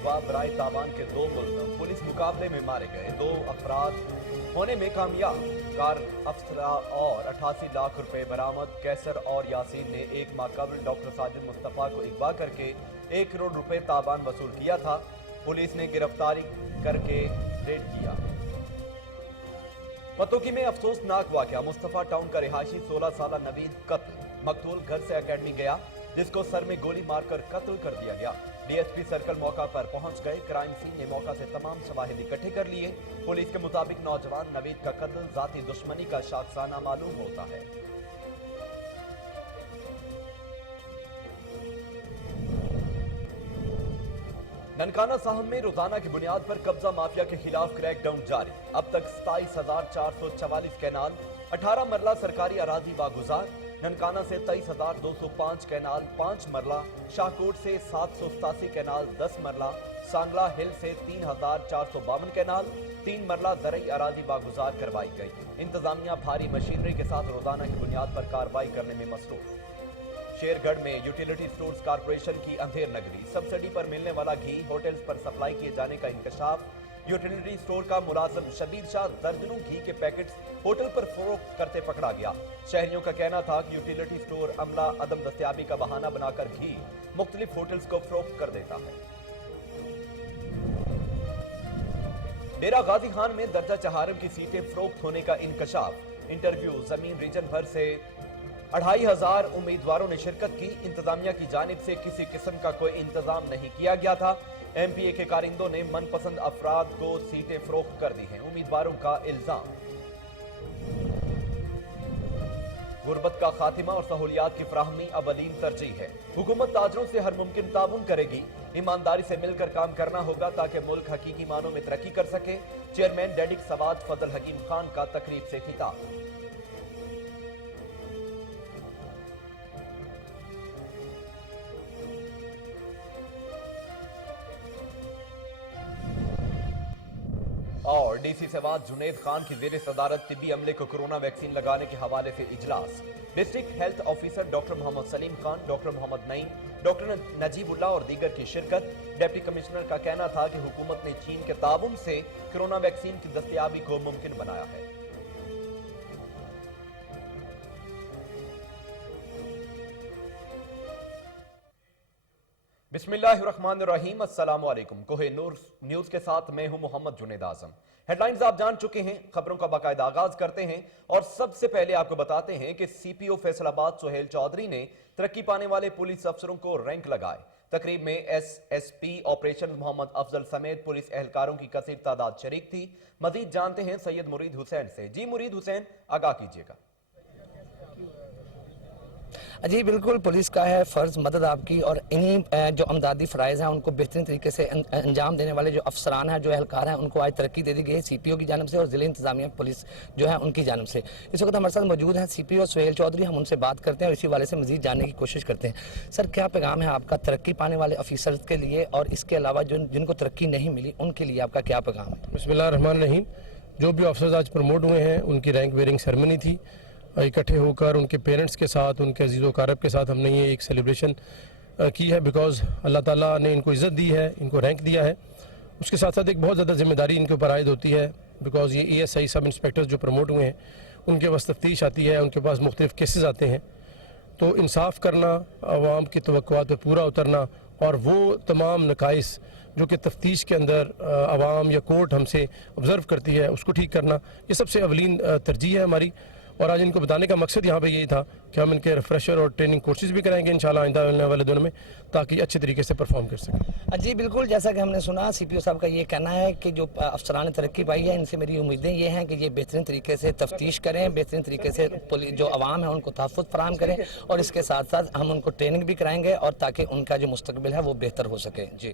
اغوا برائے تاوان کے 2 ملزم پولیس مقابلے میں مارے گئے۔ 2 افراد ہونے میں کامیاب، کار افسرہ اور 88 لاکھ روپے برآمد۔ کیسر اور یاسین نے 1 ماہ قبل ڈاکٹر ساجد مصطفیٰ کو اغوا کر کے 1 کروڑ روپے تاوان وصول کیا تھا۔ پولیس نے گرفتاری کر کے ریڈ کیا۔ پتوکی میں افسوسناک واقعہ، مصطفیٰ ٹاؤن کا رہائشی 16 سالہ نوید قتل۔ مقتول گھر سے اکیڈمی گیا جس کو سر میں گولی مار کر قتل کر دیا گیا۔ ڈی ایس پی سرکل موقع پر پہنچ گئے۔ کرائم سین نے موقع سے تمام شواہد اکٹھے کر لیے۔ پولیس کے مطابق نوجوان نوید کا قتل ذاتی دشمنی کا شاخسانہ معلوم ہوتا ہے۔ ننکانہ ساہم میں روزانہ کی بنیاد پر قبضہ مافیا کے خلاف کریک ڈاؤن جاری۔ اب تک 27,444 کینال، 18 مرلہ سرکاری اراضی واگزار۔ ننکانہ سے 23,205 کینال 5 مرلہ، شاہکوٹ سے 787 کینال 10 مرلہ، سانگلہ ہل سے 3,452 کینال 3 مرلہ زرعی اراضی واگزار کروائی گئی۔ انتظامیہ بھاری مشینری کے ساتھ روزانہ کی بنیاد پر کارروائی کرنے میں مصروف۔ شیر گڑھ میں یوٹیلیٹی سٹورز کارپوریشن کی اندھیر نگری، سبسڈی پر ملنے والا گھی ہوٹلز پر سپلائی کیے جانے کا انکشاف۔ یوٹیلیٹی سٹور کا ملازم شبیر شاہ درجنوں گھی کے پیکٹس ہوٹل پر فروخت کرتے پکڑا گیا۔ شہریوں کا کہنا تھا کہ یوٹیلیٹی سٹور عملہ عدم دستیابی کا بہانہ بنا کر گھی مختلف ہوٹلز کو فروخت کر دیتا ہے۔ ڈیرہ غازی خان میں درجہ چہارم کی سیٹیں فروخت ہونے کا انکشاف۔ انٹرویو زمین ریجن بھر سے 2,500 امیدواروں نے شرکت کی۔ انتظامیہ کی جانب سے کسی قسم کا کوئی انتظام نہیں کیا گیا تھا۔ ایم پی اے کے کارندوں نے من پسند افراد کو سیٹیں فروخت کر دی ہیں، امیدواروں کا الزام۔ غربت کا خاتمہ اور سہولیات کی فراہمی اولین ترجیح ہے۔ حکومت تاجروں سے ہر ممکن تعاون کرے گی۔ ایمانداری سے مل کر کام کرنا ہوگا تاکہ ملک حقیقی معنوں میں ترقی کر سکے۔ چیئرمین ڈیڈک سوات فضل حکیم خان کا تقریب سے خطاب۔ اور ڈی سی سوات جنید خان کی زیر صدارت طبی عملے کو کورونا ویکسین لگانے کے حوالے سے اجلاس۔ ڈسٹرکٹ ہیلتھ آفیسر ڈاکٹر محمد سلیم خان، ڈاکٹر محمد نعیم، ڈاکٹر نجیب اللہ اور دیگر کی شرکت۔ ڈپٹی کمشنر کا کہنا تھا کہ حکومت نے چین کے تعاون سے کورونا ویکسین کی دستیابی کو ممکن بنایا ہے۔ بسم اللہ الرحمن الرحیم، السلام علیکم۔ کوہ نور نیوز کے ساتھ میں ہوں محمد جنید اعظم۔ ہیڈ لائنز آپ جان چکے ہیں، خبروں کا باقاعدہ آغاز کرتے ہیں اور سب سے پہلے آپ کو بتاتے ہیں کہ سی پی او فیصل آباد سہیل چودھری نے ترقی پانے والے پولیس افسروں کو رینک لگائے۔ تقریب میں ایس پی آپریشن محمد افضل سمیت پولیس اہلکاروں کی کثیر تعداد شریک تھی۔ مزید جانتے ہیں سید مرید حسین سے۔ جی مرید حسین، آگاہ کیجیے گا۔ جی بالکل، پولیس کا ہے فرض مدد آپ کی، اور انہی جو امدادی فرائض ہیں ان کو بہترین طریقے سے انجام دینے والے جو افسران ہیں، جو اہلکار ہیں، ان کو آج ترقی دے دی گئی ہے سی پی او کی جانب سے اور ضلع انتظامیہ پولیس جو ہے ان کی جانب سے۔ اس وقت ہمارے ساتھ موجود ہیں سی پی او سہیل چودھری، ہم ان سے بات کرتے ہیں اور اسی والے سے مزید جاننے کی کوشش کرتے ہیں۔ سر، کیا پیغام ہے آپ کا ترقی پانے والے افیسرز کے لیے اور اس کے علاوہ جن کو ترقی نہیں ملی ان کے لیے آپ کا کیا پیغام ہے؟ بسم اللہ الرحمن الرحیم۔ جو بھی افسرز آج پروموٹ ہوئے ہیں ان کی رینک ویئرنگ سیرمنی تھی، اکٹھے ہو کر ان کے پیرنٹس کے ساتھ، ان کے عزیز و اقارب کے ساتھ ہم نے یہ ایک سیلیبریشن کی ہے، بیکاز اللہ تعالیٰ نے ان کو عزت دی ہے، ان کو رینک دیا ہے۔ اس کے ساتھ ساتھ ایک بہت زیادہ ذمہ داری ان کے اوپر عائد ہوتی ہے، بیکاز یہ A S I sub inspectors جو پروموٹ ہوئے ہیں ان کے پاس تفتیش آتی ہے، ان کے پاس مختلف کیسز آتے ہیں، تو انصاف کرنا، عوام کی توقعات پہ پورا اترنا اور وہ تمام نقائص جو کہ تفتیش کے اندر عوام یا کورٹ ہم سے آبزرو کرتی ہے اس کو ٹھیک کرنا، یہ سب سے اولین ترجیح ہے ہماری۔ اور آج ان کو بتانے کا مقصد یہاں پہ یہی تھا کہ ہم ان کے ریفریشر اور ٹریننگ کورسز بھی کرائیں گے انشاءاللہ آئندہ آنے والے دنوں میں، تاکہ اچھے طریقے سے پرفارم کر سکیں۔ جی بالکل، جیسا کہ ہم نے سنا سی پی او صاحب کا یہ کہنا ہے کہ جو افسران نے ترقی پائی ہے ان سے میری امیدیں یہ ہیں کہ یہ بہترین طریقے سے تفتیش کریں، بہترین طریقے سے جو عوام ہے ان کو تحفظ فراہم کریں، اور اس کے ساتھ ساتھ ہم ان کو ٹریننگ بھی کرائیں گے اور تاکہ ان کا جو مستقبل ہے وہ بہتر ہو سکے۔ جی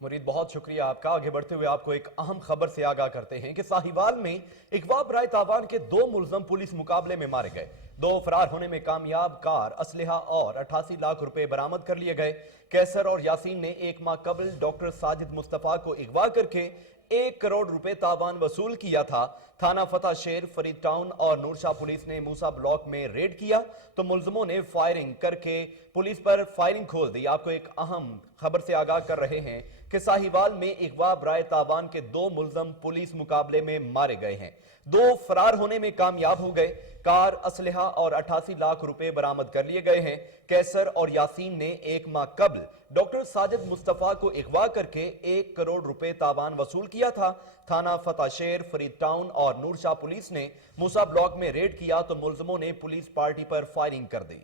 مرید، بہت شکریہ آپ کا۔ آگے بڑھتے ہوئے آپ کو ایک اہم خبر سے آگاہ کرتے ہیں کہ ساہیوال میں اغوا برائے تاوان کے 2 ملزم پولیس مقابلے میں مارے گئے۔ दो फरार होने में कामयाब, कार, असलहा और 88 लाख रुपए बरामद कर लिए गए। कैसर और यासीन ने एक माह कबल डॉक्टर साजिद मुस्तफा को अगवा करके 1 करोड़ रुपए तावान वसूल किया था। थाना फतेह शेर, फरीद टाउन और नूरशाह पुलिस ने मूसा ब्लॉक में रेड किया तो मुलजमों ने फायरिंग करके पुलिस पर फायरिंग खोल दी। आपको एक अहम खबर से आगाह कर रहे हैं कि साहिवाल में अगवा बराए तावान के 2 मुलजम पुलिस मुकाबले में मारे गए हैं। 2 फरार होने में कामयाब हो गए। कार, असलहा और 88 लाख रुपए बरामद कर लिए गए हैं। कैसर और यासीन ने एक माह कबल डॉक्टर साजिद मुस्तफा को अगवा करके 1 करोड़ रुपए तावान वसूल किया था। थाना फतेह शेर, फरीद टाउन और नूरशाह पुलिस ने मूसा ब्लॉक में रेड किया तो मुलजमों ने पुलिस पार्टी पर फायरिंग कर दी।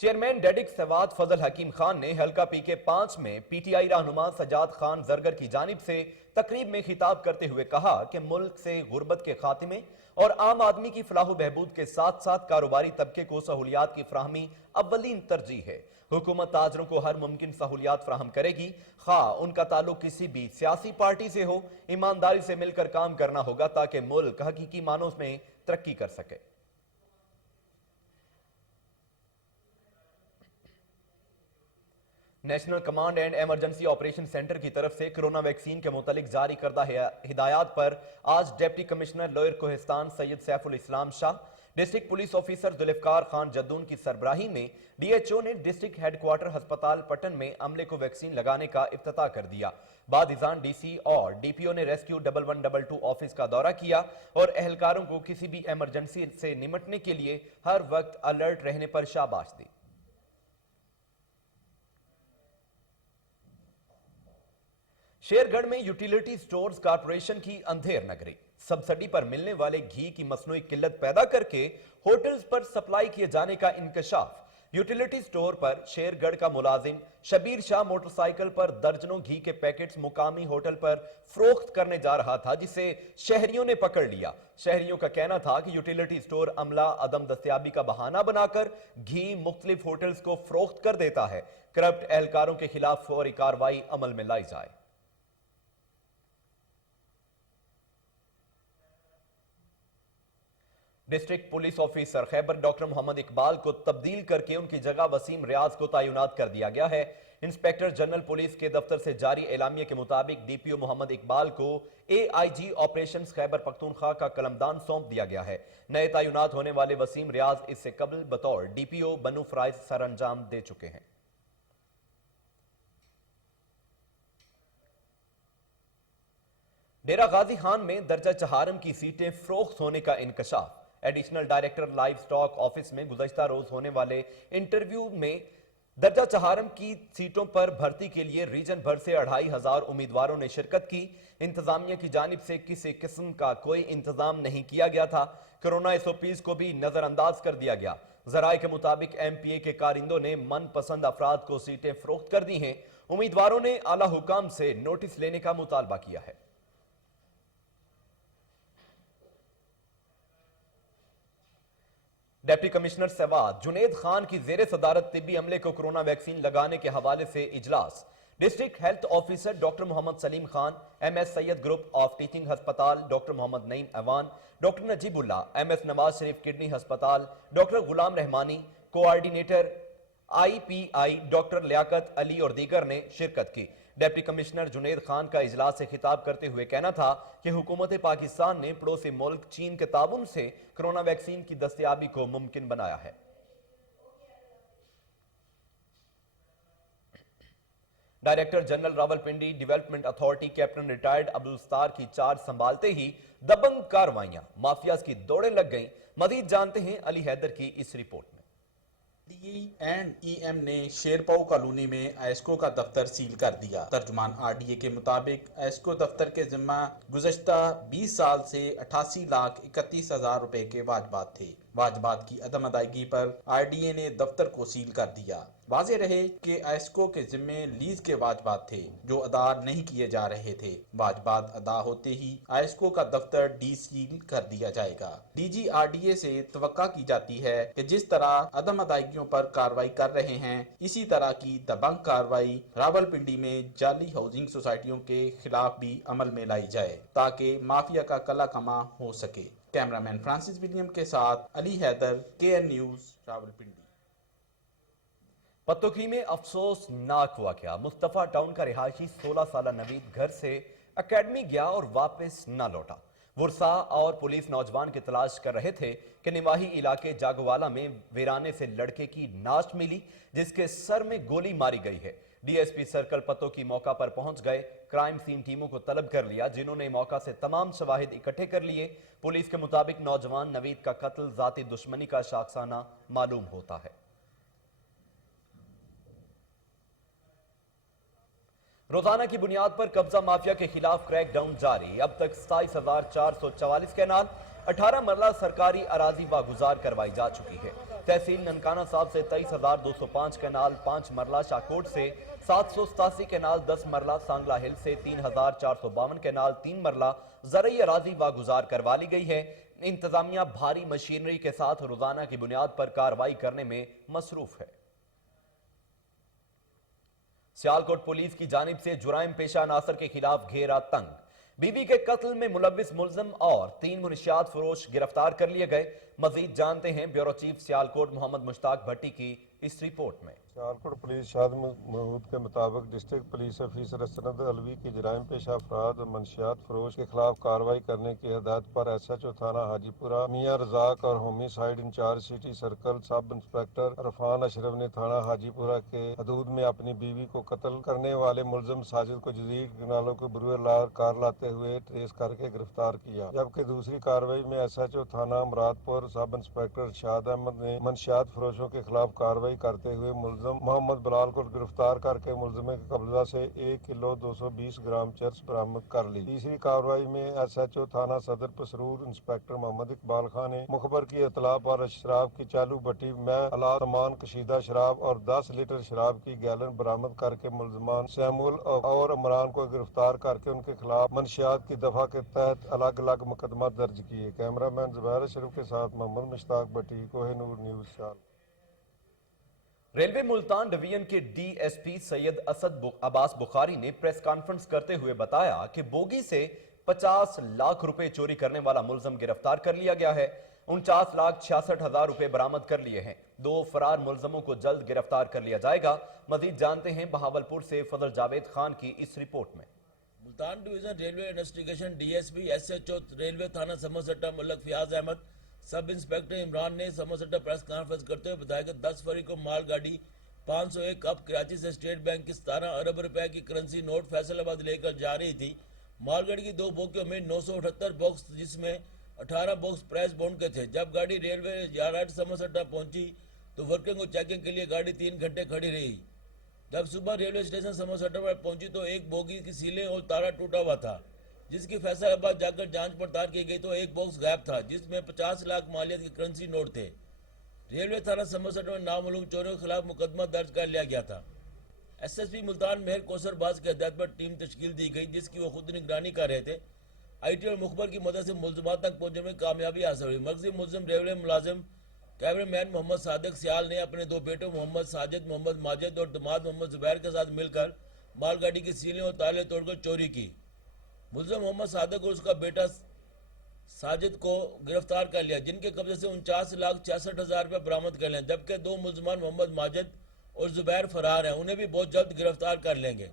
चेयरमैन डेडिक सवाद फजल हकीम खान ने हल्का पीके 5 में पीटीआई रहनुमा सजाद खान जरगर की जानिब से तकरीब में खिताब करते हुए कहा कि मुल्क से गुर्बत के खात्मे और आम आदमी की फलाह बहबूद के साथ साथ कारोबारी तबके को सहूलियात की फ्राहमी अव्वलीन तरजीह है। हुकूमत ताजरों को हर मुमकिन सहूलियात फ्राहम करेगी, खा उनका ताल्लुक किसी भी सियासी पार्टी से हो। ईमानदारी से मिलकर काम करना होगा ताकि मुल्क हकीकी मानों में तरक्की कर सके। National command and emergency operation centre की तरफ से कोरोना वैक्सीन के मुतालिक जारी करदा हिदायत पर आज deputy commissioner lower Kohistan Syed Saiful Islam Shah, district police officer Zulfiqar Khan Jadoon की सरबराही में डीएचओ ने डिस्ट्रिक्ट हेडक्वार्टर अस्पताल पटन में अमले को वैक्सीन लगाने का इफ्तिताह कर दिया। बाद इजान डीसी और डीपीओ ने रेस्क्यू 1122 ऑफिस का दौरा किया और एहलकारों को किसी भी इमरजेंसी से निपटने के लिए हर वक्त अलर्ट रहने पर शाबाश दी। शेरगढ़ में यूटिलिटी स्टोर्स कॉर्पोरेशन की अंधेर नगरी सब्सिडी पर मिलने वाले घी की मसनूई किल्लत पैदा करके होटल्स पर सप्लाई किए जाने का इंकशाफ। यूटिलिटी स्टोर पर शेरगढ़ का मुलाजिम शबीर शाह मोटरसाइकिल पर दर्जनों घी के पैकेट्स मुकामी होटल पर फरोख्त करने जा रहा था, जिसे शहरियों ने पकड़ लिया। शहरियों का कहना था कि यूटिलिटी स्टोर अमला अदम दस्तयाबी का बहाना बनाकर घी मुख्तलिफ होटल्स को फरोख्त कर देता है। करप्ट एहलकारों के खिलाफ फौरी कार्रवाई अमल में लाई जाए। District police officer Khyber doctor Mohammad Iqbal को तब्दील करके उनकी जगह वसीम रियाज को तैनात कर दिया गया है। इंस्पेक्टर जनरल पुलिस के दफ्तर से जारी एलामिया के मुताबिक डीपीओ मोहम्मद इकबाल को एआईजी ऑपरेशंस खैबर पख्तूनख्वा का कलमदान सौंप दिया गया है। नए तैनात होने वाले वसीम रियाज इससे कबल बतौर डीपीओ बनू फराइज सर अंजाम दे चुके हैं। डेरा गाजी खान में दर्जा चहारम की सीटें फरोख्त होने का इंकशाफ। Additional director livestock office में गुज़श्ता रोज होने वाले इंटरव्यू में दर्जा चहारम की सीटों पर भर्ती के लिए रीजन भर से 2500 उम्मीदवारों ने शिरकत की। इंतजामिया की जानिब से किसी किस्म का कोई इंतजाम नहीं किया गया था। कोरोना एसओपीज को भी नजरअंदाज कर दिया गया। जराये के मुताबिक एमपीए के कारिंदों ने मनपसंद अफराद को सीटें फरोख्त कर दी हैं। उम्मीदवारों ने आला हुकाम से नोटिस लेने का मुतालबा किया है। डिप्टी कमिश्नर सवाद जुनेद खान की जेर सदारत तिब्बी अमले को कोरोना वैक्सीन लगाने के हवाले से इजलास। District health officer doctor Mohammad Saleem Khan, MS Syed group of teaching अस्पताल doctor Mohammad Naeem Awan, doctor Najibullah, MS Nawaz Sharif kidney अस्पताल doctor Ghulam Rahmani, coordinator IPI doctor Liaquat Ali और दीगर ने शिरकत की। डिप्टी कमिश्नर जुनेद खान का इजलास से खिताब करते हुए कहना था कि हुकूमत पाकिस्तान ने पड़ोसी मुल्क चीन के ताउन से कोरोना वैक्सीन की दस्तयाबी को मुमकिन बनाया है। Director general Rawalpindi development authority captain retired Abdul Sattar की चार्ज संभालते ही दबंग कार्रवाइयां, माफियाज की दौड़ें लग गईं। मजीद जानते हैं अली हैदर की इस रिपोर्ट में। DE&EM ने शेरपाऊ कॉलोनी में एस्को का दफ्तर सील कर दिया। तर्जुमान RDA के मुताबिक एस्को दफ्तर के जिम्मा गुज़श्ता 20 साल से 88,31,000 रुपए के वाजबात थे। वाजबात की अदम अदायगी पर आरडीए ने दफ्तर को सील कर दिया। वाज़ेह रहे कि आयस्को के जिम्मे लीज के वाजबात थे जो अदा नहीं किए जा रहे थे। वाजबात अदा होते ही आयस्को का दफ्तर डी सील कर दिया जाएगा। डीजी आरडीए से तवक्का की जाती है कि जिस तरह अदम अदायगियों पर कार्रवाई कर रहे हैं, इसी तरह की दबंग कार्रवाई रावलपिंडी में जाली हाउसिंग सोसाइटियों के खिलाफ भी अमल में लाई जाए ताकि माफिया का कला कमा हो सके। कैमरामैन फ्रांसिस विलियम के साथ अली हैदर, केएन न्यूज़, रावलपिंडी। पत्तोकी में अफसोसनाक वाकया। मुस्तफा टाउन का रिहायशी 16 साला नवीद घर से एकेडमी गया और वापस न लौटा। वुरसा और पुलिस नौजवान की तलाश कर रहे थे कि निवाही इलाके जागोवाला में वीराने से लड़के की नाश मिली जिसके सर में गोली मारी गई है। डीएसपी सर्कल पत्तोकी मौका पर पहुंच गए, क्राइम सीन टीमों को तलब कर लिया जिन्होंने मौका से तमाम शवाहिद इकट्ठे कर लिए। पुलिस के मुताबिक नौजवान नवीद का कत्ल जाती दुश्मनी का शाखसाना मालूम होता है। रोजाना की बुनियाद पर कब्जा माफिया के खिलाफ क्रैकडाउन जारी। अब तक 27,444 कैनाल 18 मरला सरकारी अराजी वागुजार करवाई जा चुकी है। तहसील ननकाना साहब से 23,205 कैनाल 5 मरला, शाकोट से 787 कैनाल 10 मरला, सांगला हिल से 3,452 कैनाल 3 मरला ज़रई अराजी वागुजार करवा ली गई है। इंतजामिया भारी मशीनरी के साथ रोजाना की बुनियाद पर कार्रवाई करने में मसरूफ है। सियालकोट पुलिस की जानिब से जुराइम पेशा अनासर के खिलाफ घेरा तंग। बीवी के कत्ल में मुलव्विस मुल्जिम और 3 मुनशियात फरोश गिरफ्तार कर लिए गए। मजीद जानते हैं ब्यूरो चीफ सियालकोट मोहम्मद मुश्ताक भट्टी की इस रिपोर्ट में। सियालकोट पुलिस शाद महमूद के मुताबिक डिस्ट्रिक्ट पुलिस ऑफिसर सनद अलवी की जराइम पेशा अफराद और मनशियात फरोश के खिलाफ कार्रवाई करने की हदायत पर SHO थाना हाजीपुरा मियां रजाक और homicide incharge city circle sub inspector Arfan Ashraf ने थाना हाजीपुरा के हदूद में अपनी बीवी को कत्ल करने वाले मुल्जिम साजिद को जदीद किनालों के बुरुए कार लाते हुए ट्रेस करके गिरफ्तार किया। जबकि दूसरी कार्रवाई में SHO थाना मुरादपुर सब इंस्पेक्टर शाद अहमद ने मनशियात फरोशों के खिलाफ कार्रवाई करते हुए मुल्जिम मोहम्मद बिलाल को गिरफ्तार करके मुल्जिम के कब्जा से 1 किलो 220 ग्राम चर्स बरामद कर ली। तीसरी कार्रवाई में SHO थाना सदर पसरूर इंस्पेक्टर मोहम्मद इकबाल खान ने मुखबर की इतला पर शराब की चालू भट्टी में अला तमान कशीदा शराब और 10 लीटर शराब की गैलन बरामद करके मुल्जिमान सैमुल और इमरान को गिरफ्तार करके उनके खिलाफ मनशियात की दफा के तहत अलग अलग मुकदमा दर्ज किए। कैमरामैन जुबैर शरीफ के साथ मोहम्मद मुश्ताक भट्टी, कोहिनूर न्यूज़ साल। रेलवे मुल्तान डिवीजन के डीएसपी सैयद असद अब्बास बुखारी ने प्रेस कॉन्फ्रेंस करते हुए बताया कि बोगी से 50 लाख रुपए चोरी करने वाला मुल्जिम गिरफ्तार कर लिया गया है। 49,66,000 रुपए बरामद कर लिए हैं। 2 फरार मुल्जिमों को जल्द गिरफ्तार कर लिया जाएगा। मजीद जानते हैं बहावलपुर से फजल जावेद खान की इस रिपोर्ट में। Multan division railway investigation DSP SHO railway थाना समरसट्टा मलक फयाज अहमद, सब इंस्पेक्टर इमरान ने समरसट्टा प्रेस कॉन्फ्रेंस करते हुए बताया कि 10 फरवरी को मालगाड़ी 501 कप कराची से स्टेट बैंक की 17 अरब रुपए की करेंसी नोट फैसलाबाद लेकर जा रही थी। मालगाड़ी की 2 बोगियों में 978 बॉक्स जिसमें 18 बॉक्स प्राइस बॉन्ड के थे। जब गाड़ी रेलवे यार्ड समरसट्टा पहुंची तो वर्किंग और चेकिंग के लिए गाड़ी 3 घंटे खड़ी रही। जब सुबह रेलवे स्टेशन समरसट्टा पर पहुंची तो एक बोगी की सीलें और तारा टूटा हुआ था, जिसकी फैसलाबाद जाकर जांच पड़ताल की गई तो एक बॉक्स गायब था जिसमें 50 लाख मालियत की करेंसी नोट थे। रेलवे थाना समरसट्टा में नामालूम चोरों के खिलाफ मुकदमा दर्ज कर लिया गया था। SSP मुल्तान मेहर कौसर बाज की हदायत पर टीम तश्कील दी गई जिसकी वो खुद निगरानी कर रहे थे। IT और मुखबर की मदद से मुल्जिमात तक पहुंचने में कामयाबी हासिल हुई। मर्जी मुल्जिम रेलवे मुलाजिम कैमरामैन मोहम्मद सादिक सियाल ने अपने 2 बेटों मोहम्मद साजिद मोहम्मद माजिद और दमाद मोहम्मद जुबैर के साथ मिलकर मालगाड़ी की सीलें और ताले तोड़कर चोरी की। मुल्जिम मोहम्मद सादिक और उसका बेटा साजिद को गिरफ्तार कर लिया जिनके कब्जे से 49,66,000 रुपये बरामद कर लिया। जबकि 2 मुल्जिमान मोहम्मद माजिद और जुबैर फरार हैं, उन्हें भी बहुत जल्द गिरफ्तार कर लेंगे।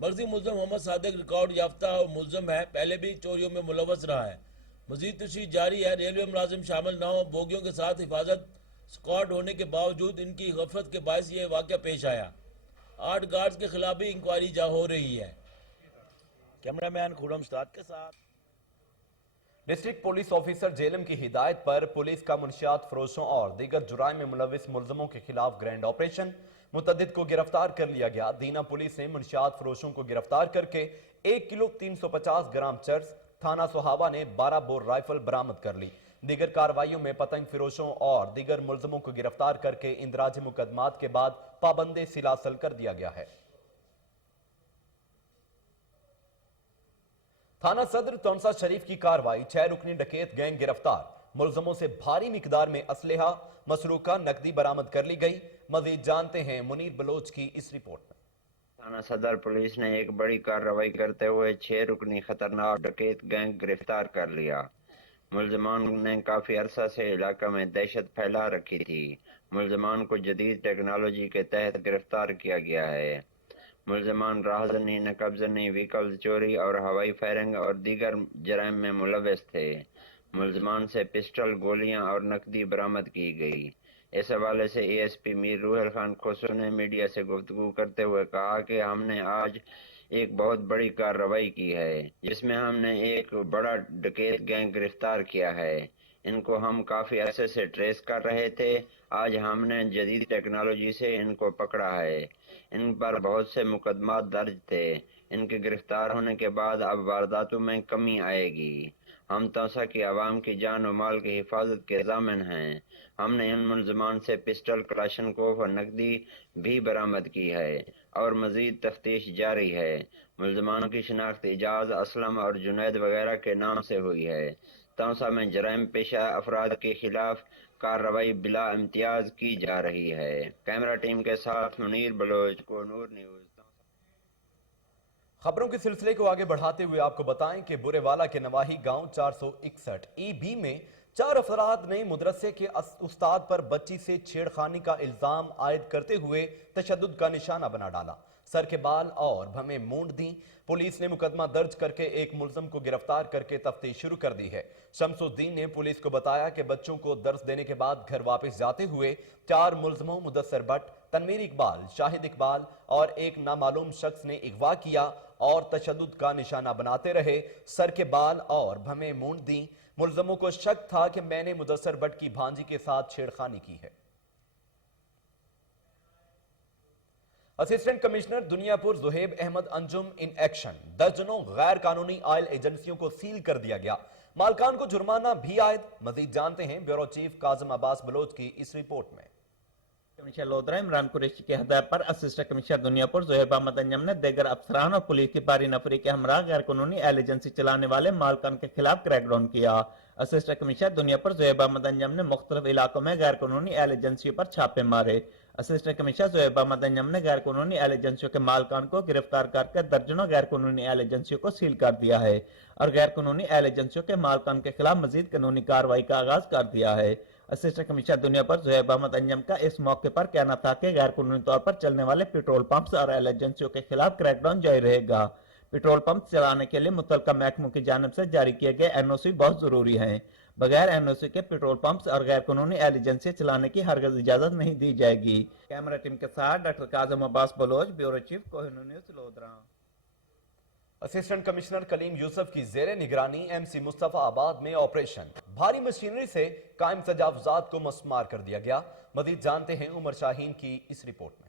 मर्जी मुल्जिम मोहम्मद सादिक रिकॉर्ड याफ्ता और मुल्जिम है, पहले भी चोरियों में मुलव्वस रहा है। मजीद तशरीह जारी है। रेलवे मुलाजिम शामिल न हो, बोगियों के साथ हिफाजत स्क्वाड होने के बावजूद इनकी गफलत के बायस ये वाक़या पेश आया। 8 गार्ड्स के खिलाफ भी इंक्वायरी हो रही है। कैमरामैन खुरम उस्ताद के साथ। डिस्ट्रिक्ट पुलिस ऑफिसर जेलम की हिदायत पर पुलिस का मुनशियात फरोशों और दीगर जुराइम में मुलव्विस मुल्जिमों के खिलाफ ग्रैंड ऑपरेशन, मुतअद्दिद को गिरफ्तार कर लिया गया। दीना पुलिस ने मुनशियात फरोशों को गिरफ्तार करके 1 किलो 350 ग्राम चर्स, थाना सोहावा ने 12 बोर राइफल बरामद कर ली। दीगर कार्रवाइयों में पतंग फिरोशों और दीगर मुलजमों को गिरफ्तार करके इंदराज मुकदमात के बाद पाबंदी सिलासिल कर दिया गया है। थाना सदर तौनसा शरीफ की कार्रवाई, 6 रुकनी डकैत गैंग गिरफ्तार, मुलजमों से भारी मिकदार में असलहा मसरूका नकदी बरामद कर ली गई। मजीद जानते हैं मुनीर बलोच की इस रिपोर्ट में। थाना सदर पुलिस ने एक बड़ी कार्रवाई करते हुए 6 रुकनी खतरनाक डकैत गैंग गिरफ्तार कर लिया। मुलजमान ने काफी अरसा से इलाका में दहशत फैला रखी थी। मुलजमान को जदीद टेक्नोलॉजी के तहत गिरफ्तार किया गया है। मुलजमान राहजनी, नकबजनी, व्हीकल चोरी और हवाई फायरिंग और दीगर जराइम में मुलव्वस थे। मुलजमान से पिस्टल, गोलियां और नकदी बरामद की गई। इस हवाले से एएसपी मीर रूहल खान खोसो ने मीडिया से गुफ्तगू करते हुए कहा कि हमने आज एक बहुत बड़ी कार्रवाई की है, जिसमें हमने एक बड़ा डकैत गैंग गिरफ्तार किया है। इनको हम काफी अरसे से ट्रेस कर रहे थे। आज हमने जदीद टेक्नोलॉजी से इनको पकड़ा है। इन पर बहुत से मुकदमात दर्ज थे। इनके गिरफ्तार होने के बाद अब वारदातों में कमी आएगी। हम तौसा की आवाम की जान और माल की हिफाजत के ज़ामिन हैं। हमने इन मुलजमान से पिस्टल, कलाशनकोफ और नकदी भी बरामद की है और मजीद तफ्तीश जारी है। मुलजमानों की शिनाख्त इजाज, असलम और जुनैद वगैरह के नाम से हुई है। तौसा में जराइम पेशा अफराद के खिलाफ कार्रवाई बिला इम्तियाज की जा रही है। कैमरा टीम के साथ मुनीर बलोच को नूर न्यूज़। खबरों के सिलसिले को आगे बढ़ाते हुए आपको बताएं कि बुरेवाला के नवाही गांव 461 EB में 4 अफराद ने मदरसे के उस्ताद पर बच्ची से छेड़खानी का इल्जाम आयद करते हुए तशद्दुद का निशाना बना डाला, सर के बाल और भवें मूंड दी। पुलिस ने मुकदमा दर्ज करके एक मुलजम को गिरफ्तार करके तफ्तीश शुरू कर दी है। शमसुद्दीन ने पुलिस को बताया कि बच्चों को दर्स देने के बाद घर वापस जाते हुए 4 मुलजमों मुदस्सर भट्ट, तनवीर इकबाल, शाहिद इकबाल और एक नामालूम शख्स ने अगवा किया और तशद्दुद का निशाना बनाते रहे, सर के बाल और भवें मूंड दी। मुलजमों को शक था कि मैंने मुदस्सर भट्ट की भांजी के साथ छेड़खानी की है। Assistant commissioner Duniyapur Zuhaib Ahmad Anjum in action, दर्जनों गैर कानूनी ऑयल एजेंसियों को सील कर दिया गया। मालकान को जुर्माना भी आयद। मजीद जानते हैं ब्यूरो चीफ काजिम अब्बास बलोच की इस रिपोर्ट में। कमिश्नर लोधरा इमरान कुरैशी की हदायत पर असिस्टेंट कमिश्नर दुनियापुर ज़ुहैब अहमद अंजुम ने दीगर अफसरान और पुलिस की बारी नफरी के हमरा गैर कानूनी ऑयल एजेंसी चलाने वाले मालकान के खिलाफ क्रैकडाउन किया। असिस्टेंट कमिश्नर दुनियापुर ज़ुहैब अहमद अंजुम ने मुख्तलिफ इलाकों में गैर कानूनी ऑयल एजेंसियों पर छापे मारे। असिस्टेंट कमिश्नर ज़ुहैब अहमद अंजुम ने गैर कानूनी ऑयल एजेंसियों के मालकान को गिरफ्तार करके दर्जनों गैर कानूनी ऑयल एजेंसियों को सील कर दिया है और गैर कानूनी ऑयल एजेंसियों के मालकान के खिलाफ मजीद कानूनी कार्रवाई का आगाज कर दिया है। असिस्टेंट कमिश्नर दुनियापुर ज़ुहैब अहमद अंजुम का इस मौके पर कहना था कि गैर कानूनी तौर पर चलने वाले पेट्रोल पंप्स और ऑयल एजेंसियों के खिलाफ क्रैकडाउन जारी रहेगा। पेट्रोल पंप चलाने के लिए मुतल्लिका महकमों की जानिब से जारी किए गए एनओसी बहुत जरूरी हैं। बगैर एनओसी के पेट्रोल पंप्स और गैर कानूनी ऑयल एजेंसी चलाने की हरगिज़ इजाजत नहीं दी जाएगी। कैमरा टीम के साथ doctor Kazim Abbas Baloch, bureau chief Kohinoor news Lodhran. Assistant commissioner Kaleem Yousuf की जेर निगरानी MC मुस्तफाबाद में ऑपरेशन, भारी मशीनरी से कायम तजावुजात को मस्मार कर दिया गया। मजीद जानते हैं उमर शाहीन की इस रिपोर्ट में।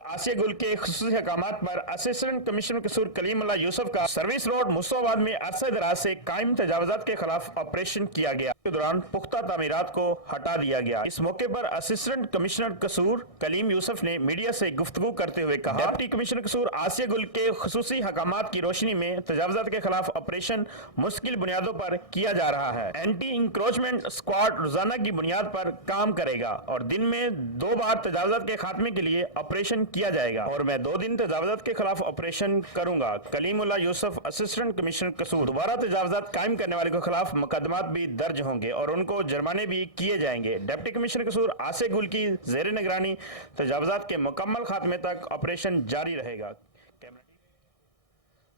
आसिया गुल के खुसूसी अहकामात पर असिस्टेंट कमिश्नर कसूर कलीमुल्लाह यूसुफ का सर्विस रोड मुस्तफाबाद में अरसे दराज से कायम तजावुजात के खिलाफ ऑपरेशन किया गया। के दौरान पुख्ता तामीरात को हटा दिया गया। इस मौके पर असिस्टेंट कमिश्नर कसूर कलीम यूसुफ ने मीडिया से गुफ्तगू करते हुए कहा, डिप्टी कमिश्नर कसूर आसिया गुल के खुसूसी अहकामात की रोशनी में तजावुजात के खिलाफ ऑपरेशन मुश्किल बुनियादों पर किया जा रहा है। एंटी इंक्रोचमेंट स्क्वाड रोजाना की बुनियाद पर काम करेगा और दिन में 2 बार तजावुजात के खात्मे के लिए ऑपरेशन किया जाएगा और मैं 2 दिन तजावुजात के खिलाफ ऑपरेशन करूंगा। कलीमुल्लाह यूसुफ असिस्टेंट कमिश्नर कसूर, दोबारा तजावुजात कायम करने वाले के खिलाफ मुकदमात भी दर्ज होंगे और उनको जुर्माने भी किए जाएंगे। डिप्टी कमिश्नर कसूर आसिया गुल की जेर निगरानी तजावुजात के मुकम्मल खात्मे तक ऑपरेशन जारी रहेगा।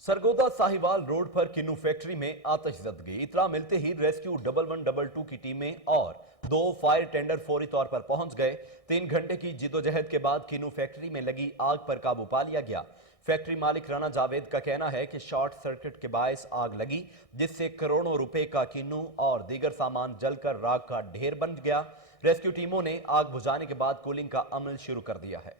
सरगोदा साहिवाल रोड पर किन्नू फैक्ट्री में आतिश जद गई। इतला मिलते ही रेस्क्यू 1112 की टीमें और 2 फायर टेंडर फौरी तौर पर पहुंच गए। 3 घंटे की जिदोजहद के बाद किन्नू फैक्ट्री में लगी आग पर काबू पा लिया गया। फैक्ट्री मालिक राना जावेद का कहना है कि शॉर्ट सर्किट के बायस आग लगी, जिससे करोड़ों रुपए का किन्नू और दीगर सामान जलकर राख का ढेर बन गया। रेस्क्यू टीमों ने आग बुझाने के बाद कूलिंग का अमल शुरू कर दिया है।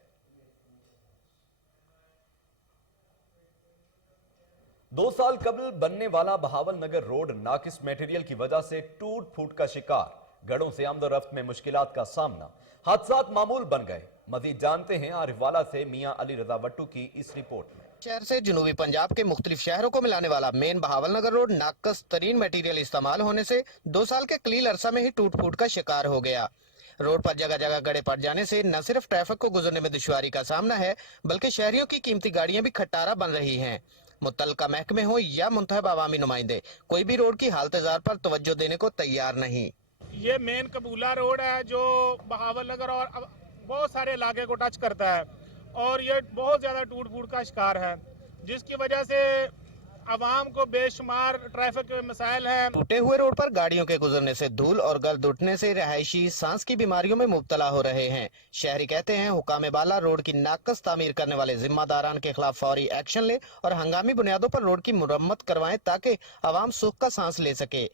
2 साल कबल बनने वाला बहावल नगर रोड नाकिस मटेरियल की वजह से टूट फूट का शिकार, गढ़ों से आमदोरफ्त में मुश्किलात का सामना, हादसात मामूल बन गए। मजीद जानते हैं आरिफवाला से मियां अली रजा वट्टू की इस रिपोर्ट में। शहर से जनूबी पंजाब के मुख्तलिफ शहरों को मिलाने वाला मेन बहावल नगर रोड नाकस तरीन मटेरियल इस्तेमाल होने से 2 साल के कलील अरसा में ही टूट फूट का शिकार हो गया। रोड पर जगह जगह गड्ढे पड़ जाने से न सिर्फ ट्रैफिक को गुजरने में दुश्वारी का सामना है, बल्कि शहरियों की कीमती गाड़ियां भी खटारा बन रही हैं। मुतल्लिका महकमे हो या मुंतखब अवामी नुमाइंदे, कोई भी रोड की हालत जार पर तवज्जो देने को तैयार नहीं। ये मेन कबूला रोड है जो बहावल नगर और बहुत सारे इलाके को टच करता है और ये बहुत ज्यादा टूट फूट का शिकार है, जिसकी वजह से आवाम को बेशुमार ट्रैफिक के मसाइल हैं। टूटे हुए रोड पर गाड़ियों के गुजरने से धूल और गंद उठने से रहायशी सांस की बीमारियों में मुब्तला हो रहे हैं। शहरी कहते हैं हुकाम बाला रोड की नाकस तामीर करने वाले जिम्मेदारान के खिलाफ फौरी एक्शन ले और हंगामी बुनियादों पर रोड की मुरम्मत करवाएं ताकि आवाम सुख का सांस ले सके।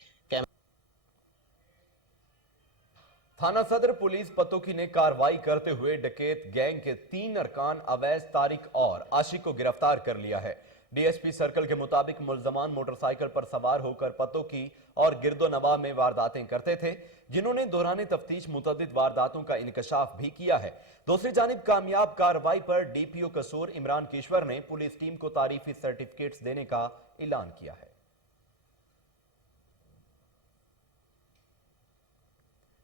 थाना सदर पुलिस पतोकी ने कार्रवाई करते हुए डकैत गैंग के 3 अरकान अवैस, तारिक और आशिक को गिरफ्तार कर लिया है। डीएसपी सर्कल के मुताबिक मुल्जमान मोटरसाइकिल पर सवार होकर पतोकी और गिरदो नवाब में वारदातें करते थे, जिन्होंने दौरान तफ्तीश मुतअद्दिद वारदातों का इंकशाफ भी किया है। दूसरी जानिब कामयाब कार्रवाई पर डीपीओ कसूर इमरान केशवर ने पुलिस टीम को तारीफी सर्टिफिकेट्स देने का ऐलान किया है।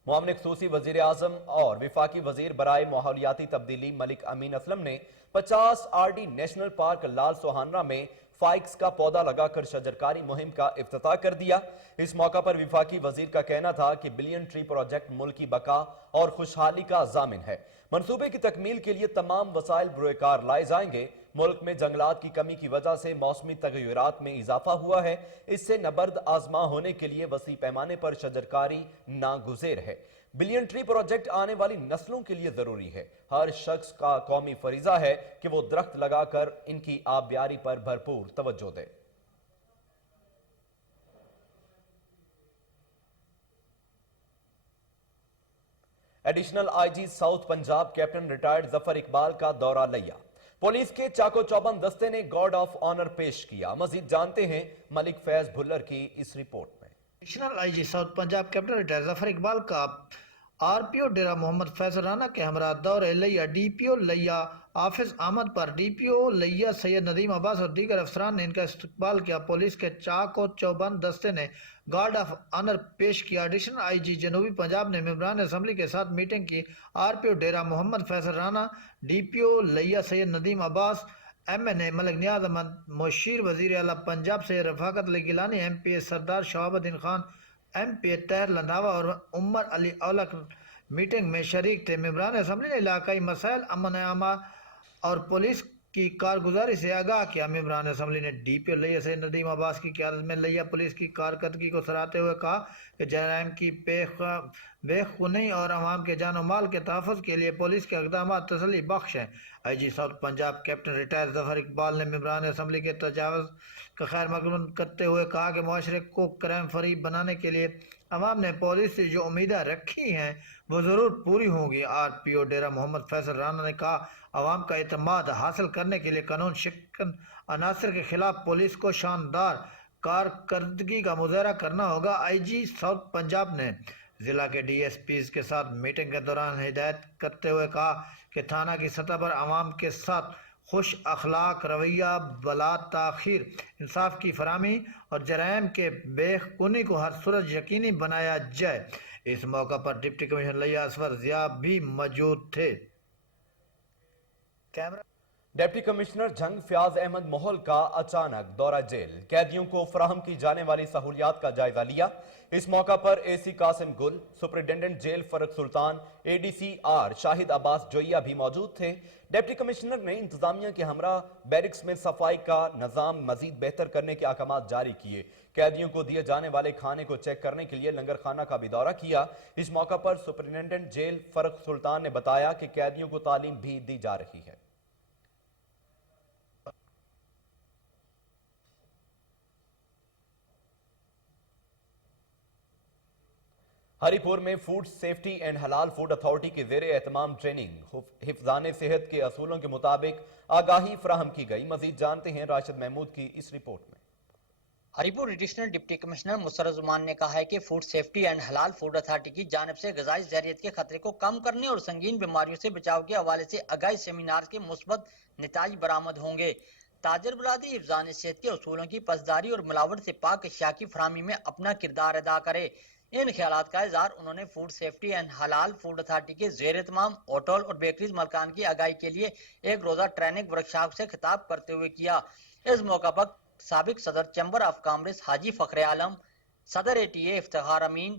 मुआविन खुसूसी वजीर आजम और विफाकी वजीर बराए माहौलियाती तब्दीली मलिक अमीन असलम ने 50 आरडी नेशनल पार्क लाल सोहानरा में फाइक्स का पौधा लगाकर शजरकारी मुहिम का इफ्तिताह कर दिया। इस मौका पर विफाकी वजीर का कहना था कि बिलियन ट्री प्रोजेक्ट मुल्क की बका और खुशहाली का जामिन है। मंसूबे की तकमील के लिए तमाम वसाइल बुरेकार लाए जाएंगे। मुल्क में जंगलात की कमी की वजह से मौसमी तगय्युरात में इजाफा हुआ है। इससे नबर्द आजमा होने के लिए वसी पैमाने पर शजरकारी नागुज़ेर है। बिलियन ट्री प्रोजेक्ट आने वाली नस्लों के लिए जरूरी है। हर शख्स का कौमी फरीजा है कि वो दरख्त लगाकर इनकी आबियारी पर भरपूर तवज्जो दे। Additional IG south Punjab captain retired Zafar Iqbal का दौरा लिया। पुलिस के चाको चौबंद दस्ते ने गार्ड ऑफ ऑनर पेश किया। मजीद जानते हैं मलिक फैज भुल्लर की इस रिपोर्ट में। Additional IG south Punjab captain retired Zafar Iqbal का आरपीओ डेरा मोहम्मद फैसल राना के हमरा दौरे लिया। डीपीओ लिया हाफिज अहमद पर डीपीओ लिया सैयद नदीम अब्बास और दीगर अफसरान ने इनका इस्तकबाल किया। पुलिस के चाको चौबंद दस्ते ने गार्ड ऑफ ऑनर पेश किया। एडिशनल आईजी जनूबी पंजाब ने मेंबरान असम्बली के साथ मीटिंग की। आरपीओ डेरा मोहम्मद फैसल राना, डीपीओ लिया सैयद नदीम अब्बास, एमएनए मलिक नियाज अहमद, मुशीर वजीर आला पंजाब से रफाकत अली गिलानी, एमपीए सरदार शहाबुद्दीन खान, एमपीए तहर लंधावा और उमर अली औलख मीटिंग में शरीक थे। मेंबरान असम्बली ने इलाकाई मसाइल, अमन आमा और पुलिस की कारगुजारी से आगाह किया। मेंबरान असम्बली ने डीपीओ लिया सैयद नदीम अब्बास की क़यादत में लिया पुलिस की कारकर्दगी को सराहते हुए कहा कि जराइम की बेखुनी और अवाम के जान और माल के तहफ़्फ़ुज़ के लिए पुलिस के इक़दाम तसल्ली बख्श हैं। IG south Punjab captain retired Zafar Iqbal ने मेंबरान असम्बली के तजावुज़ का खैर मकदम करते हुए कहा कि मुआशरे को क्राइम फ्री बनाने के लिए अवाम ने पुलिस से जो उम्मीदें रखी हैं वो ज़रूर पूरी होंगी। आरपीओ डेरा मोहम्मद फैसल राना ने कहा अवाम का एतमाद हासिल करने के लिए कानून शिकन अनासर के खिलाफ पुलिस को शानदार कारकर्दगी का मुजाहरा करना होगा। आईजी साउथ पंजाब ने जिला के डीएसपीज के साथ मीटिंग के दौरान हिदायत करते हुए कहा कि थाना की सतह पर अवाम के साथ खुश अखलाक रवैया, बला ताखीर, इंसाफ की फरामी और जराइम के बेखुनी को हर सूरत यकीनी बनाया जाए। इस मौका पर डिप्टी कमिश्नर लिया असफर जिया भी मौजूद थे। डिप्टी कमिश्नर जंग फयाज अहमद मोहल का अचानक दौरा जेल, कैदियों को फराहम की जाने वाली सहूलियात का जायजा लिया। इस मौका पर एसी कासिम गुल, सुपरिटेंडेंट जेल फरक सुल्तान, एडीसी आर शाहिद अब्बास जोइया भी मौजूद थे। डिप्टी कमिश्नर ने इंतजामिया के हमरा बैरिक्स में सफाई का निजाम मजीद बेहतर करने के अहकाम जारी किए। कैदियों को दिए जाने वाले खाने को चेक करने के लिए लंगर खाना का भी दौरा किया। इस मौका पर सुपरिटेंडेंट जेल फरक सुल्तान ने बताया कि कैदियों को तालीम भी दी जा रही है। हरिपुर में food safety and halal food authority के ज़ेरे एहतमाम ट्रेनिंग हिफ्ज़ाने सेहत के असूलों के मुताबिक आगाही फराहम की गई। मजीद जानते हैं राशिद महमूद की इस रिपोर्ट में। Haripur additional deputy commissioner Musarrat Zuman ने कहा है कि food safety and halal food authority की जानिब से ग़िज़ाई ज़हरियत के खतरे को कम करने और संगीन बीमारियों से बचाव के हवाले से आगाही सेमिनार के मुस्बत निताज बरामद होंगे। ताजर बरादरी हिफ्ज़ान सेहत के उसूलों की पसदारी और मिलावट से पाक अशिया की फराहमी में अपना किरदार अदा करे। इन ख्यालात का इज़हार उन्होंने food safety and halal food authority के ज़ेर तमाम होटल और बेकरीज मलकान की आगाही के लिए एक रोज़ा ट्रेनिंग वर्कशॉप से खिताब करते हुए किया। इस मौका पर साबिक सदर chamber of commerce Haji Fakhre Alam, सदर ATA Iftikhar Amin,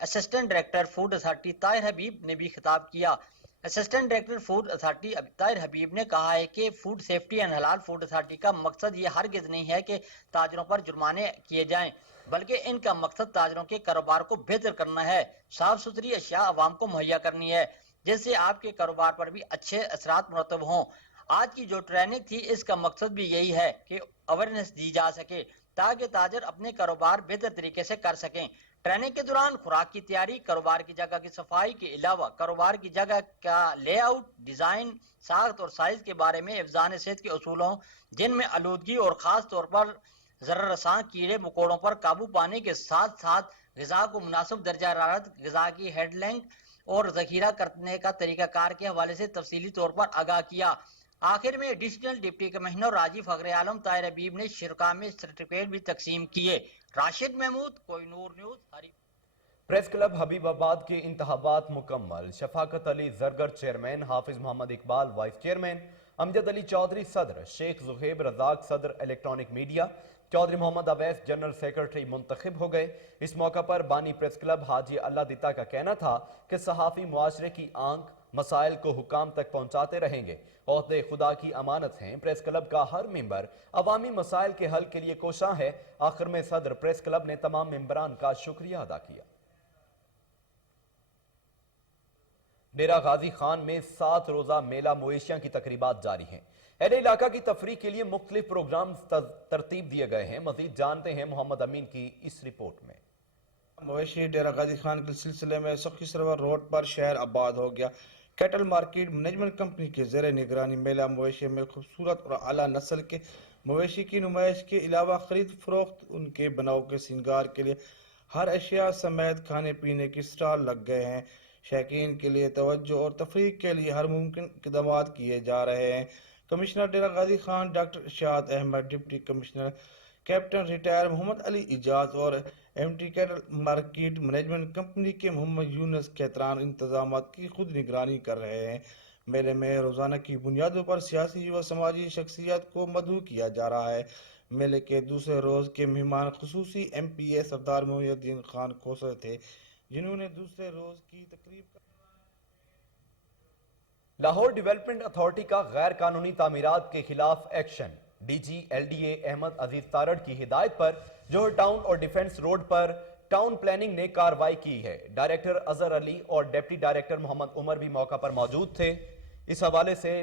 assistant director food authority Tahir Habib ने भी खिताब किया। Assistant director food authority Tahir Habib ने कहा है कि food safety and halal food authority का मकसद ये हरगिज नहीं है कि ताजरों पर जुर्माने किए जाएं, बल्कि इनका मकसद ताजरों के कारोबार को बेहतर करना है, साफ सुथरी अशिया आवाम को मुहैया करनी है, जिससे आपके कारोबार पर भी अच्छे असरात मुरतब हों। आज की जो ट्रेनिंग थी, इसका मकसद भी यही है कि अवेयरनेस दी जा सके ताकि ताजर अपने कारोबार बेहतर तरीके से कर सकें। ट्रेनिंग के दौरान खुराक की तैयारी, कारोबार की जगह की सफाई के अलावा कारोबार की जगह का लेआउट, डिजाइन, साख्त और साइज के बारे में हिफ्ज़ान सेहत के उसूलों, जिनमें आलूदगी और खास तौर पर ज़रर रसां कीड़े मकोड़ों पर काबू पाने के साथ साथ ग़िज़ा को मुनासिब दर्जा हरारत, ग़िज़ा की हैंडलिंग और ज़ख़ीरा करने का तरीक़ाकार के हवाले से तफसीली तौर पर आगाह किया। आखिर में एडिशनल डिप्टी कमिश्नर राजी फखरे आलम ताहिर हबीब ने शिरका में सर्टिफिकेट भी तकसीम किए। राशिद महमूद, कोहिनूर न्यूज़, हरी। प्रेस क्लब हबीबाबाद के इंतखाबात मुकम्मल। Shafaqat Ali Zargar chairman, Hafiz Mohammad Iqbal vice chairman, Amjad Ali Chaudhry सदर, शेख जुहेब रजाक सदर electronic media, Chaudhry Mohammad Awais general secretary मुंतखब हो गए। इस मौका पर बानी प्रेस क्लब हाजी अल्लाह दिता का कहना था कि सहाफ़ी मुआशरे की आंख मसाइल को हुकाम तक पहुंचाते रहेंगे। ओहदे खुदा की अमानत हैं। प्रेस क्लब का हर मेंबर अवामी मसाइल के हल के लिए कोशा है। आखिर में सदर प्रेस क्लब ने तमाम मेंबरान का शुक्रिया अदा किया। डेरा गाजी खान में 7 रोजा मेला मवेशियों की तकरीबात जारी हैं। अहले इलाका की तफरीह के लिए मुख्तलिफ प्रोग्राम तरतीब दिए गए हैं। मजीद जानते हैं मोहम्मद अमीन की इस रिपोर्ट में। मवेशी डेरा गाजी खान के सिलसिले में सखी सरवर रोड पर शहर आबाद हो गया। कैटल मार्केट मैनेजमेंट कंपनी के ज़ेर निगरानी मेला मवेशी में खूबसूरत और आला नस्ल के मवेशी की नुमाइश के अलावा खरीद फरोख्त, उनके बनाव के सिंगार के लिए हर अशिया समेत खाने पीने के स्टॉल लग गए हैं। शौकीन के लिए तवज्जो और तफरीह के लिए हर मुमकिन इक़दाम किए जा रहे हैं। Commissioner Dera Ghazi Khan doctor Irshad Ahmad, deputy commissioner captain retire Mohammad Ali Ijaz और MT cattle market management company के मोहम्मद यूनुस कैतरान इंतजाम की खुद निगरानी कर रहे हैं। मेले में रोजाना की बुनियादों पर सियासी व समाजी शख्सियत को मदऊ किया जा रहा है। मेले के दूसरे रोज के मेहमान खुसूसी MPA सरदार मोहिउद्दीन खान खोसर थे, जिन्होंने दूसरे रोज की तकरीब लाहौर डेवलपमेंट अथॉरिटी का गैर कानूनी तामीरात के खिलाफ एक्शन। DG LDA अहमद अजीज तारड़ की हिदायत पर जोहर टाउन और डिफेंस रोड पर टाउन प्लानिंग ने कार्रवाई की है। डायरेक्टर अजहर अली और डिप्टी डायरेक्टर मोहम्मद उमर भी मौका पर मौजूद थे। इस हवाले से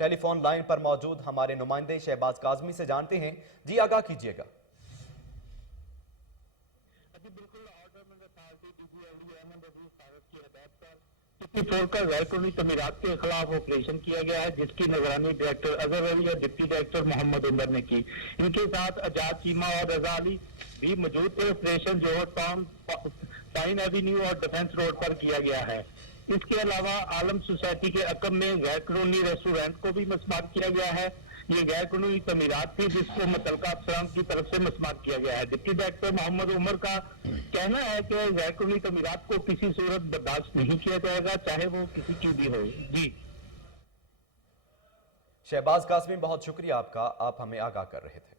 टेलीफोन लाइन पर मौजूद हमारे नुमाइंदे शहबाज काजमी से जानते हैं। जी, आगाह कीजिएगा। फ्लोर का गैर कानूनी तमीरात के खिलाफ ऑपरेशन किया गया है, जिसकी निगरानी डायरेक्टर अजहर अली और डिप्टी डायरेक्टर मोहम्मद उमर ने की। इनके साथ आजाद चीमा और रजा अली भी मौजूद थे। ऑपरेशन जोहर टाउन, साइन एवेन्यू और डिफेंस रोड पर किया गया है। इसके अलावा आलम सोसाइटी के अकम में गैर कानूनी रेस्टोरेंट को भी मस्मात किया गया है। ये गैर कानूनी तमीरात थी जिसको मुतलका अफसरान की तरफ से मस्मात किया गया है। डिप्टी डायरेक्टर मोहम्मद उमर का कहना है कि गैर कानूनी तमीरात को किसी सूरत बर्दाश्त नहीं किया जाएगा, चाहे वो किसी की भी हो। जी शहबाज कासमी, बहुत शुक्रिया आपका, आप हमें आगाह कर रहे थे।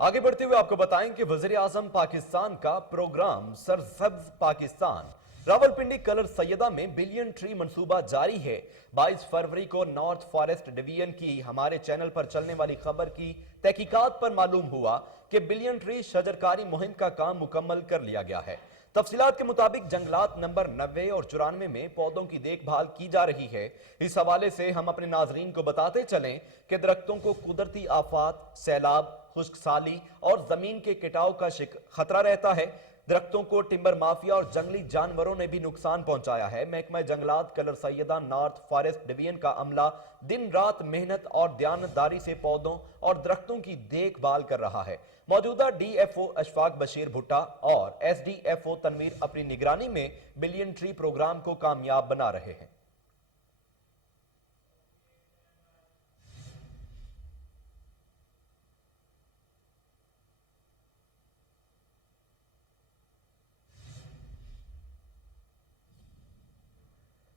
आगे बढ़ते हुए आपको बताएं कि वज़ीर आज़म पाकिस्तान का प्रोग्राम सरसब्ज पाकिस्तान रावलपिंडी कलर सैयदा में बिलियन ट्री मंसूबा जारी है। 22 फरवरी को नॉर्थ फॉरेस्ट डिवीजन की हमारे चैनल पर चलने वाली खबर की तहकीकात पर मालूम हुआ कि बिलियन ट्री शजरकारी मुहिम का काम मुकम्मल कर लिया गया है। तफसीलात के मुताबिक जंगलात नंबर 90 और 94 में पौधों की देखभाल की जा रही है। इस हवाले से हम अपने नाजरीन को बताते चलें कि दरख्तों को कुदरती आफात, सैलाब, खुश्क साली और जमीन के कटाव का खतरा रहता है। درختوں کو ٹمبر مافیا اور جنگلی جانوروں نے بھی نقصان پہنچایا ہے۔ محکمہ جنگلات کلر سیدہ نارتھ فارسٹ ڈویژن کا عملہ دن رات محنت اور دیانتداری سے پودوں اور درختوں کی دیکھ بھال کر رہا ہے۔ موجودہ D F O Ishfaq Bashir Bhatta اور S D F O Tanveer اپنی نگرانی میں بلین ٹری پروگرام کو کامیاب بنا رہے ہیں۔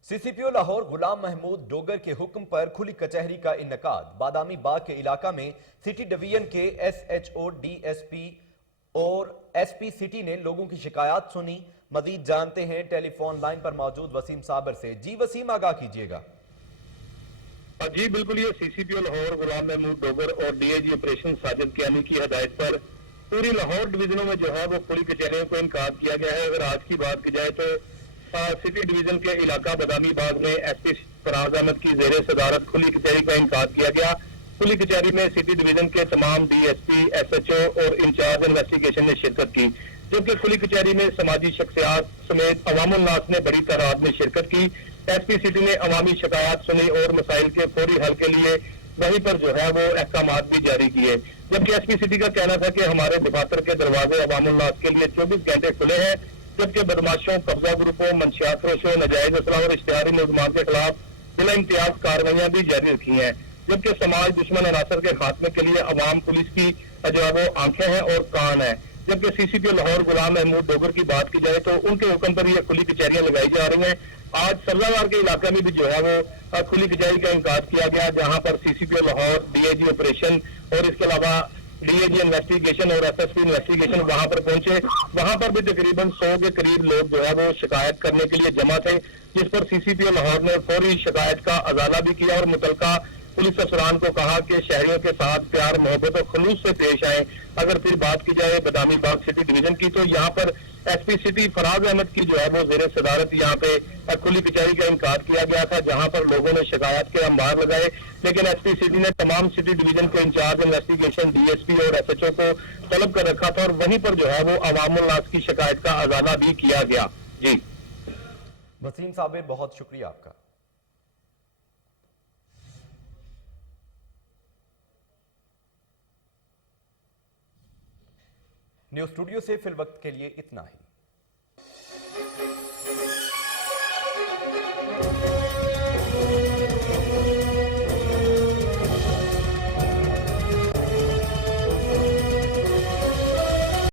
سی C P O Lahore Ghulam Mahmood Dogar کے حکم پر کھلی کچہری کا انعقاد۔ بادامی باغ کے علاقہ میں سٹی ڈویژن کے S H O D S P اور ایس پی سٹی نے لوگوں کی شکایات سنی۔ مزید جانتے ہیں ٹیلی فون لائن پر موجود وسیم صابر سے۔ جی وسیم، آگاہ کیجئے گا۔ جی بالکل، یہ سی C P O Lahore Ghulam Mahmood Dogar اور D I G operation Sajid Kiani کی ہدایت پر پوری لاہور ڈویژنوں میں جو ہے وہ کھلی کچہریوں کو انعقاد کیا گیا ہے۔ اگر آج کی بات کی جائے تو سٹی ڈویژن کے علاقہ بادامی باغ میں ایس پی فراز احمد کی زیر صدارت کھلی کچہری کا انعقاد کیا گیا۔ کھلی کچہری میں سٹی ڈویژن کے تمام D S P, S H O اور انچارج انویسٹیگیشن نے شرکت کی، جبکہ کھلی کچہری میں سماجی شخصیات سمیت عوام الناس نے بڑی تعداد میں شرکت کی۔ ایس پی سٹی نے عوامی شکایات سنی اور مسائل کے فوری حل کے لیے وہیں پر جو ہے وہ احکامات بھی جاری کیے، جبکہ ایس پی سٹی کا کہنا تھا کہ ہمارے دفاتر کے دروازے عوام الناس کے لیے 24 گھنٹے کھلے ہیں، جبکہ بدماشوں، قبضہ گروپوں، منشیات فروشوں، ناجائز اسلحہ اور اشتہاری ملزمان کے خلاف بلا امتیاز کارروائیاں بھی جاری رکھی ہیں، جبکہ سماج دشمن عناصر کے خاتمے کے لیے عوام پولیس کی جو ہے وہ آنکھیں ہیں اور کان ہیں۔ جبکہ سی C P O Lahore Ghulam Mahmood Dogar کی بات کی جائے تو ان کے حکم پر یہ کھلی کچہریاں لگائی جا رہی ہیں۔ آج سبزہ کے علاقے میں بھی جو ہے وہ کھلی کچہری کا انعقاد کیا گیا، جہاں پر C C P O Lahore, D A G operation اور اس کے علاوہ ڈی اے جی انویسٹیگیشن اور ایس ایس پی انویسٹیگیشن وہاں پر پہنچے۔ وہاں پر بھی تقریباً 100 کے قریب لوگ جو ہے وہ شکایت کرنے کے لیے جمع تھے، جس پر C C P O Lahore نے فوری شکایت کا ازالہ بھی کیا اور متعلقہ پولیس افسران کو کہا کہ شہریوں کے ساتھ پیار، محبت اور خلوص سے پیش آئیں۔ اگر پھر بات کی جائے بادامی باغ سٹی ڈویژن کی تو یہاں پر ایس پی سٹی فراز احمد کی جو ہے وہ زیر صدارت یہاں پہ کھلی کچہری کا انعقاد کیا گیا تھا، جہاں پر لوگوں نے شکایات کے انبار لگائے، لیکن ایس پی سٹی نے تمام سٹی ڈویژن کے incharge investigation D S P اور ایس ایچ او کو طلب کر رکھا تھا اور وہیں پر جو ہے وہ عوام الناس کی شکایت کا ازالہ بھی کیا گیا۔ جی وسیم صابر، بہت شکریہ آپ کا۔ نیوز اسٹوڈیو سے فی الوقت کے لیے اتنا ہی۔